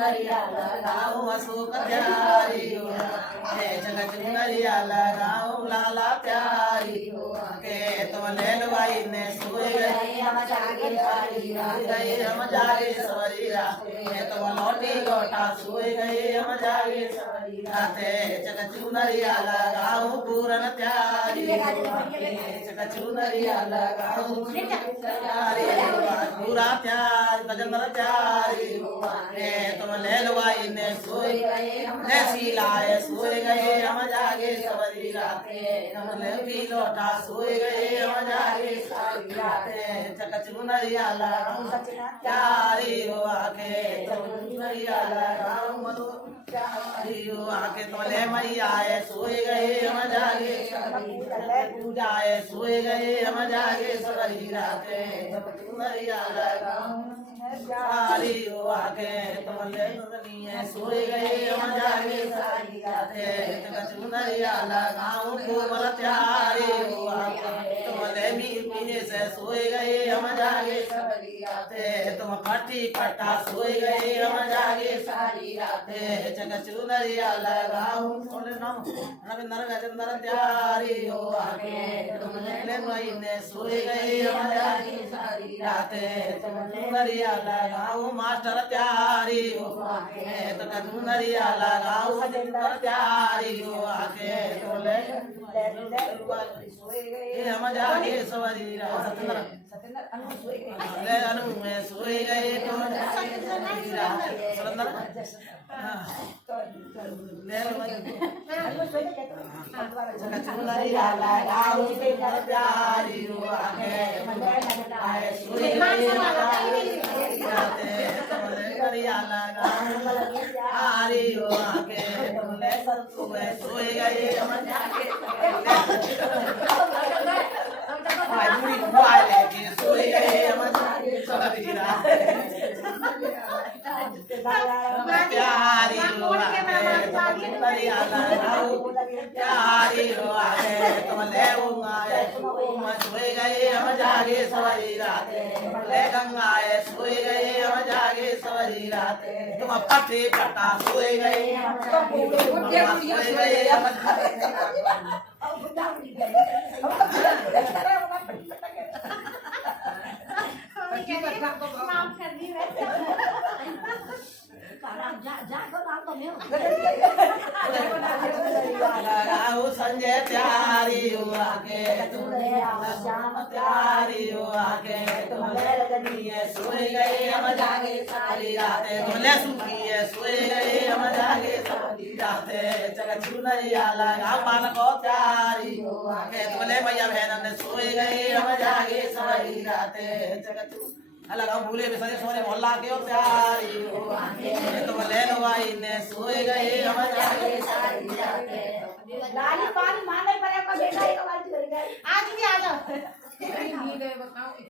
चुनरिया लगाओ अशोक प्यारी के जग चुनरिया लगाओ लाला प्यारी के तुम ले लुआई ने सोए गए हम जागे सवरी राते तुम लौटी लौटा सोए गए हम जागे सवरी राते जग चुनरिया लगाओ पूरन प्यारी जग चुनरिया लगाओ पूरा प्यार बजंदर प्यारी के तुम ले लुआई ने सोए गए हम लाए सोए गए हम जागे सवरी राते तुम ले भी लौटा सोए गए हम जागे सवरी राते जग चुनरिया लगाओ प्यारी हो आके तुम चुनरिया लगाओ मधु प्यारी हो आके तोले मैया आए सोए गए हम जागे पूजा आए सोए गए हम जागे सवरी राते जग चुनरिया लगाओ प्यारी हो आके तोले दुनिया सोए गए हम जागे सवरी राते जग चुनरिया लगाओ कोमल प्यारी हो आके तोले मीने से सोए गए हम जागे सवरी राते तुम फटी फटा सोए गए हम जागे सारी राते जग चुनरिया लगाओ बोले नाम नर गजंदर प्यारी हो आके तुम ले महीने सोए गए हम जागे सारी राते तुम चुनरिया लगाओ मास्टर प्यारी हो आके तुम चुनरिया लगाओ गजंदर प्यारी हो आके तुम ले सोए गए हम जागे सवरी राते सतेंद्र अनु सोए गए ले अनु में सोए गए तुम जागे राते सतेंद्र जग चुनरिया लगाओ प्यारी हो आके आए सोए गए राते चुनरिया लगाओ प्यारी हो आके तुमने संतु में सोए गए हम जाके लेके सोए गए हम जागे सवरी राते प्यारी हो आके चुनरिया लगाओ प्यारी हो आके तुम ले उंगाए तुम सोए गए हम जागे सवरी राते ले गंगाए सोए गए हम जागे सवरी राते तुम फटे फटा सोए गए सोए गए हम माफ कर दी लगाओ संजय प्यारी हो आके श्याम प्यारी हो आके तुम ले रजनीय सोए गए हम जागे सारी राते तुम ले सुखी सोए गए हम जागे सारी राते जग चुनरिया लगाओ मान को प्यारी हो आके तुम ले मैया बहन सोए गए हम जागे सारी राते जग लगाओ भूले बिसरे सोने मोहल्ला के प्यारी हो आके तुम ले लुआई ने सोए गए हम जागे सारी राते लाली पानी मारने पड़ेगा बेटा एक बार आज भी आ जाओ।